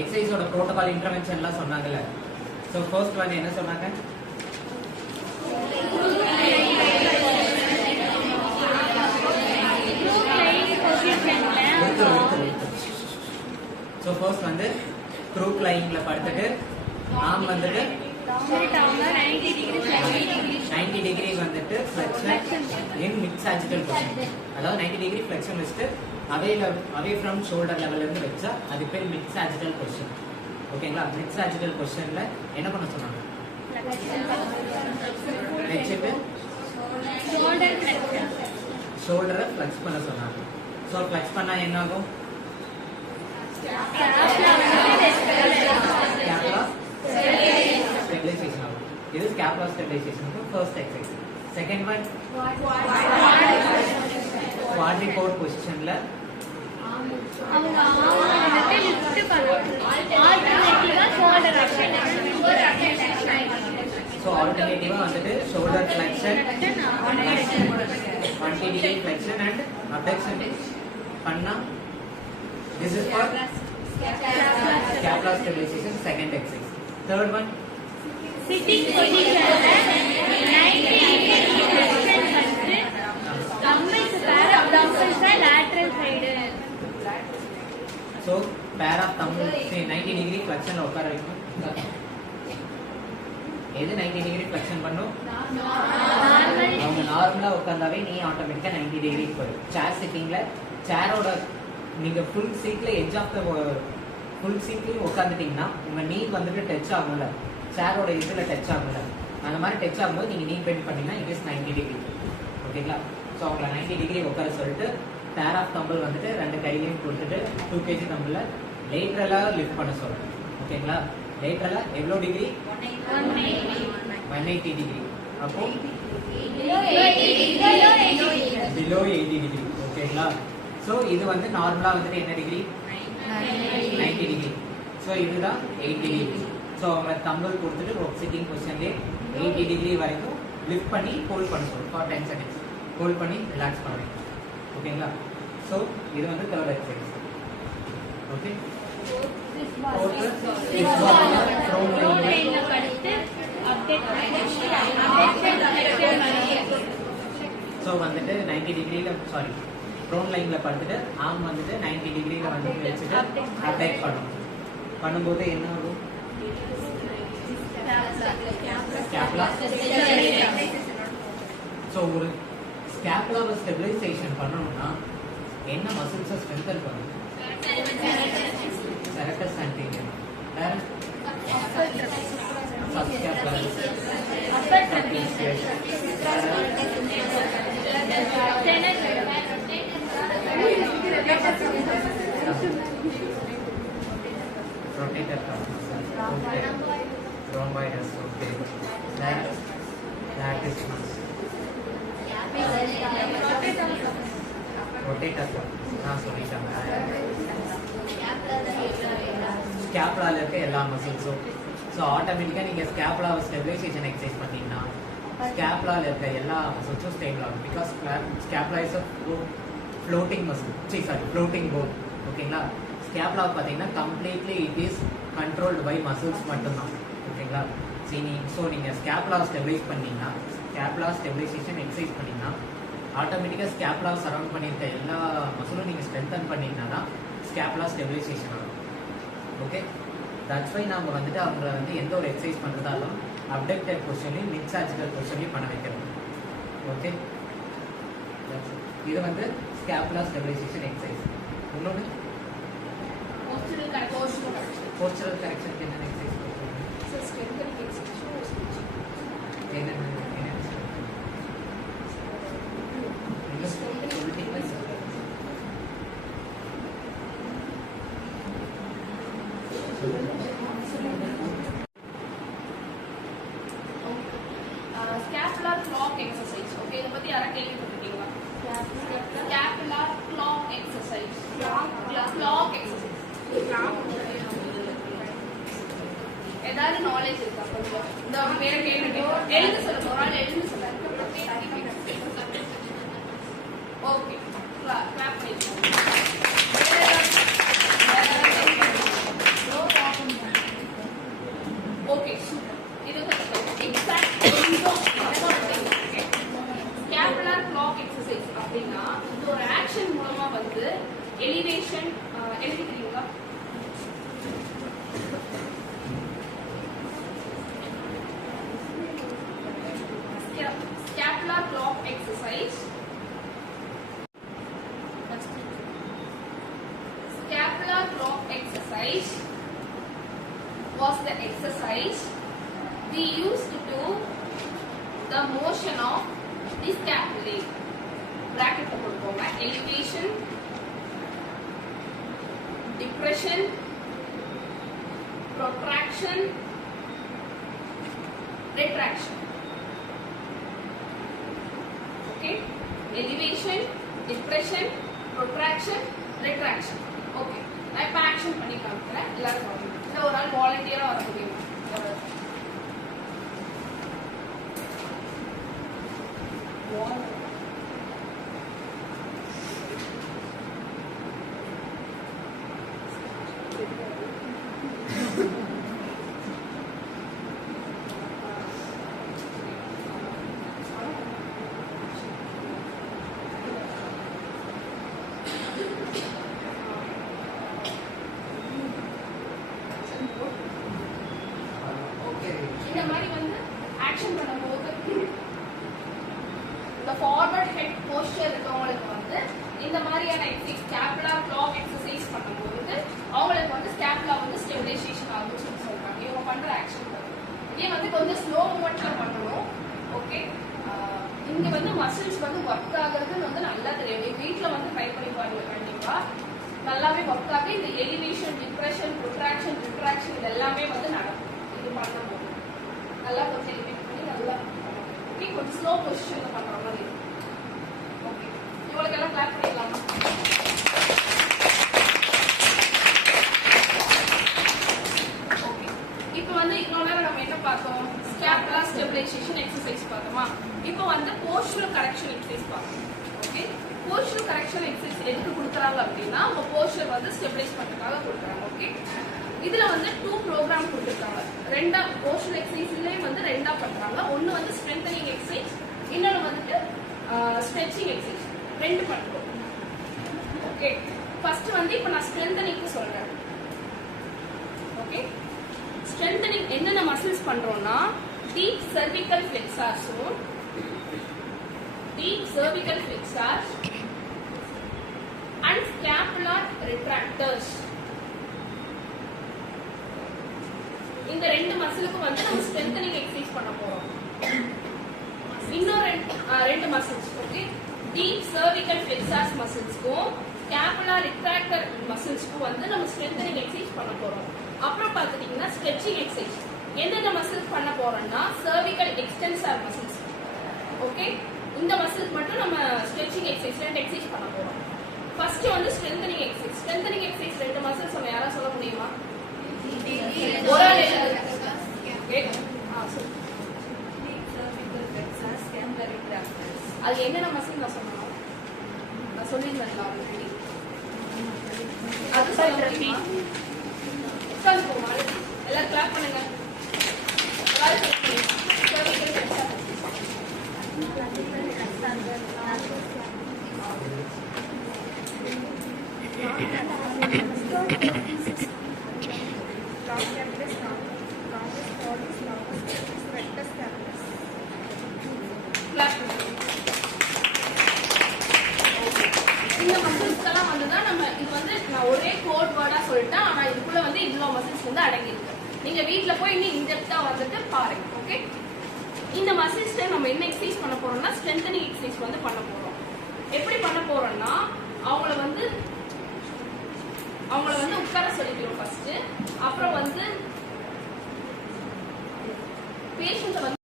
எக்ஸசைஸோட protocol இன்டர்வென்ஷன்லாம் சொன்னாங்கல்ல. So first one என்ன சொன்னாங்க? ஸோ ஃபர்ஸ்ட் வந்து க்ரூக் லைன்ல படுத்துட்டு ஆம் வந்துட்டு 90 டிகிரி வந்துட்டு flexion in mid sagittal position. அதாவது 90 டிகிரி ஃப்ளெக்ஷன் வச்சுட்டு அவே ஃப்ரம் ஷோல்டர் லெவல்ல இருந்து வச்சா அது பேர் மிட் சாஜிட்டல் பொசிஷன். ஓகேங்களா? மிட் சாஜிட்டல் பொசிஷன்ல என்ன பண்ண சொன்னாங்க? வச்சுட்டு ஷோல்டரை ஃப்ளெக்ஸ் பண்ண சொன்னாங்க. ஸோ ஃப்ளெக்ஸ் பண்ணா என்ன ஆகும்? ஸ்டெபிலைசேஷன் ஆகும். இது ஸ்கேப்புலா ஸ்டெபிலைசேஷனுக்கு first exercise. Second one quadruped பொசிஷன்ல ஸோ ஆல்டர்னேட்டிவா வந்துட்டு shoulder flexion 20 degree flexion and abduction பண்ணா this is for scapula stabilization. Second exercise. Third one sitting position 90 degree flexion வந்து dumbbells pair of dumbbells lateral side. So pair of dumbbells 90 degree flexion ல உட்கார வைக்கணும். எது 90 degree flexion பண்ணும்? அவங்க நார்மலா உட்கார்ந்தாவே நீ ஆட்டோமேட்டிக்கா 90 டிகிரி போயிடும். சேர் சிட்டிங்ல சேரோட நீங்க ஃபுல் சீட்ல எட்ஜ் ஆஃப் த ஃபுல் சீட்லயும் உட்காந்துட்டீங்கன்னா உங்க நீ வந்துட்டு டச் ஆகும்ல, சேரோட இதுல டச் ஆகும்ல, அந்த மாதிரி டச் ஆகும்போது நீங்க நீ பெண்ட் பண்ணீங்கன்னா இட் இஸ் 90 டிகிரி. ஓகேங்களா? ஸோ அவங்கள 90 டிகிரி உட்கார சொல்லிட்டு பேர் ஆஃப் தம்பிள் வந்துட்டு 2 கையிலையும் கொடுத்துட்டு 2 kg தம்பிள் லேட்ரலா லிஃப்ட் பண்ண சொல்றேன். ஓகேங்களா? லேட்ரலா எவ்வளோ டிகிரி? 180 டிகிரி. அப்போ பிலோ 80 டிகிரி. ஓகேங்களா? ஸோ இது வந்து நார்மலா வந்துட்டு என்ன டிகிரி? 90 டிகிரி. ஸோ இதுதான் 80 டிகிரி. ஸோ அவங்க தம்பிள் கொடுத்துட்டு ஒரு சிட்டிங் பொசிஷன்லேயே 80 டிகிரி வரைக்கும் லிஃப்ட் பண்ணி ஹோல்ட் பண்ண சொல்லுவோம் ஃபார் 10 செகண்ட்ஸ். ஹோல்ட் பண்ணி ரிலாக்ஸ் பண்ண வைக்கும். ஓகேங்களா? ஸோ இது வந்து தேர்ட் எக்ஸசைஸ். ஓகே, ஸோ வந்துட்டு 90 டிகிரியில சாரி ப்ரோன் லைன்ல படுத்துட்டு ஆர்ம் வந்துட்டு 90 டிகிரியில வந்து வச்சுட்டு அட்டாக் பண்ணும்போது என்ன ஆகும்? ஸ்கேப்புலா. ஸோ ஒரு ஸ்கேப்புலாவை ஸ்டெபிலைசேஷன் பண்ணணும்னா என்ன மசில்ஸை ஸ்ட்ரென்தன் பண்ணணும்? செரட்டஸ் ஆன்டீரியர், வேற சப்ஸ்கேப்புலரிஸ், trapezius, rotator cuff muscle, okay, rhomboids, okay, lattice muscle, rotator cuff நான் சொல்லிட்டேன். ஸ்கேப்புலால இருக்க எல்லா மசில்ஸும். ஸோ ஆட்டோமேட்டிக்காக நீங்கள் ஸ்கேப்புலாவை ஸ்டெபிலைசேஷன் எக்ஸசைஸ் பண்ணீங்கன்னா ஸ்கேப்புலால இருக்க எல்லா மசில்ஸும் ஸ்டேபிள் ஆகும். Because scapula is a floating muscle, floating bone. ஓகேங்களா? ஸ்கேப்புலா பார்த்தீங்கன்னா completely it is controlled by muscles மட்டும்தான். ஓகேங்களா? ஸோ நீங்கள் ஸ்கேப்புலா ஸ்டெபிலைஸ் பண்ணீங்கன்னா ஸ்கேப்புலா ஸ்டெபிலைசேஷன் எக்ஸசைஸ் பண்ணீங்கன்னா ஆட்டோமேட்டிக்காக ஸ்கேப்புலா சரௌண்ட் பண்ணியிருக்க எல்லா மசிலும் நீங்கள் ஸ்ட்ரென்தன் பண்ணீங்கன்னா தான் ஸ்கேப்புலா ஸ்டெபிலைசேஷன் ஆகும். ஓகே, தட்ஸ் வை நம்ம வந்துட்டு அவங்கள வந்து எந்த ஒரு எக்ஸசைஸ் பண்ணுறதாலும் அப்டக்டட் பொசிஷன்லையும் மிட் சாஜிட்டல் பொசிஷன்லையும் பண்ண வைக்கிறோம். ஓகே, இது வந்து ஸ்கேப்புலா ஸ்டெபிலைசேஷன் எக்ஸசைஸ். இன்னொன்று போஸ்டரல் கரெக்ஷனுக்கு என்னென்ன எக்ஸசைஸ் என்னென்ன scapular clock exercise. Okay, இத பத்தி யாரா கேள்விப்பட்டிருக்கீங்களா? scapular clock exercise. clock exercise. ஏதாவது நாலேஜ் இருக்கா? கொஞ்சம் இந்த பேரை கேள்விப்பட்டிருக்கீங்களா? எழுந்து சொல்லுங்க, ஒரு ஆள் எழுந்து சொல்லுங்க. ஓகே, கிளாப் பண்ணிடுங்க. page was the exercise we used to do the motion of the scapulae. Bracket போடுவோங்க. Elevation, depression, protraction, retraction. Okay, elevation, depression, protraction, retraction. Okay, நான் இப்ப ஆக்ஷன் பண்ணி காமிக்கிறேன். எல்லாரும் பாருங்க. இல்ல ஒரு ஆள் வாலண்டியரா வர முடியுமா? இந்த மாதிரி வந்து ஆக்ஷன் பண்ணும்போது இந்த ஃபார்வர்ட் ஹெட் போஸ்டர் இருக்கவங்களுக்கு வந்து இந்த மாதிரியான எக்ஸசைஸ் ஸ்கேப்புலா கிளாக் எக்ஸசைஸ் பண்ணும்போது அவங்களுக்கு வந்து ஸ்கேப்புலா வந்து ஸ்டெபிலைசேஷன் ஆகும்னு சொல்றாங்க. இவங்க பண்ற ஆக்ஷன் இதே வந்து கொஞ்சம் ஸ்லோ மூமெண்ட்ல பண்ணணும். ஓகே, இங்க வந்து மசில்ஸ் வந்து ஒர்க் ஆகுறதுன்னு வந்து நல்லா தெரியும். வீட்டுல வந்து ட்ரை பண்ணி பாருங்க, கண்டிப்பா நல்லாவே ஒர்க் ஆகி இந்த எலிவேஷன், டிப்ரெஷன், ப்ரொட்ராக்ஷன், ரிட்ராக்ஷன் இது எல்லாமே வந்து நடக்கும். இது பண்ணும்போது நல்லா கொஞ்சம் எலிவேட் பண்ணி நல்லா ஓகே, கொஞ்சம் ஸ்லோ பொசிஷன்ல பண்ற மாதிரி இருக்கும். ஓகே, இவங்களுக்கு எல்லாம் கிளாப் பண்ணிடலாமா? ஓகே, இப்போ வந்து இவ்வளவு நேரம் நம்ம என்ன பார்த்தோம்? ஸ்கேப்புலா ஸ்டெபிலைசேஷன் எக்ஸசைஸ் பார்த்தோமா? இப்போ வந்து போஸ்டரல் கரெக்ஷன் எக்ஸசைஸ் பார்த்தோம். ஓகே, போஸ்டரல் கரெக்ஷன் எக்ஸசைஸ் எதுக்கு கொடுக்குறாங்க அப்படின்னா உங்க போஸ்டர் வந்து ஸ்டெபிலைஸ் பண்றதுக்காக கொடுக்குறாங்க. ஓகே, இதுல வந்து 2 ப்ரோக்ராம் கொடுத்துருக்காங்க. ரெண்டா போஸ்டர் எக்ஸசைஸ்லயே வந்து ரெண்டா பண்றாங்க. ஒன்னு வந்து ஸ்ட்ரென்தனிங் எக்ஸசைஸ், இன்னொன்னு வந்துட்டு ஸ்ட்ரெச்சிங் எக்ஸசைஸ். ரெண்டு பண்றோம். ஓகே, ஃபர்ஸ்ட் வந்து இப்போ நான் ஸ்ட்ரென்தனிங்க்கு சொல்றேன். ஓகே, ஸ்ட்ரென்தனிங் என்னென்ன மசில்ஸ் பண்றோம்னா deep cervical flexors, deep cervical flexors and scapular retractors. இந்த ரெண்டு மசிலுக்கு வந்து நம்ம ஸ்ட்ரென்தனிங் எக்ஸசைஸ் பண்ண போறோம். இன்னும் ரெண்டு muscles. Okay, deep cervical flexors மசில்ஸ்க்கும் scapular retractor மசில்ஸ்க்கும் வந்து நம்ம ஸ்ட்ரென்தனிங் எக்ஸசைஸ் பண்ண போறோம். அப்புறம் பார்த்துட்டீங்கன்னா ஸ்ட்ரெச்சிங் எக்ஸசைஸ் என்னென்ன மசில்ஸ் பண்ண போறோம்னா cervical extensor மசில்ஸ். ஓகே, இந்த மசில்ஸ் மட்டும் நம்ம ஸ்ட்ரெச்சிங் எக்ஸசைஸ் ரெண்டு எக்ஸசைஸ் பண்ண போறோம். ஃபர்ஸ்ட் வந்து ஸ்ட்ரென்தனிங் எக்ஸசைஸ். ஸ்ட்ரென்தனிங் எக்ஸசைஸ் ரெண்டு மசில்ஸ் நம்ம யாரா சொல்ல முடியுமா? ஒரு ஆள் அது என்னென்ன மசில் நான் சொன்னோம்? நான் சொல்லியிருந்தேன் ஆல்ரெடி. அது சொல்லுங்க. உட்காந்து போமா, எல்லாரும் கிளாப் பண்ணுங்க. இந்த மசில்ஸ்க்கெல்லாம் வந்துதான் நம்ம இது வந்து நான் ஒரே கோட் வேர்டா சொல்லிட்டேன். ஆனா இதுக்குள்ள வந்து இவ்வளவு மசில்ஸ் வந்து அடங்கி இருக்கு. நீங்க வீட்டுல போய் இன்னும் இன்டெப்தா வந்துட்டு பாருங்க. ஓகே, இந்த மசில்ஸ்ல நம்ம என்ன எக்ஸசைஸ் பண்ண போறோம்னா ஸ்ட்ரென்தனிங் எக்ஸசைஸ் வந்து பண்ண போறோம். எப்படி பண்ண போறோம்னா அவங்கள வந்து உட்கார சொல்லிக்கிறோம் ஃபர்ஸ்ட். அப்புறம் வந்து பேஷண்ட்டை வந்து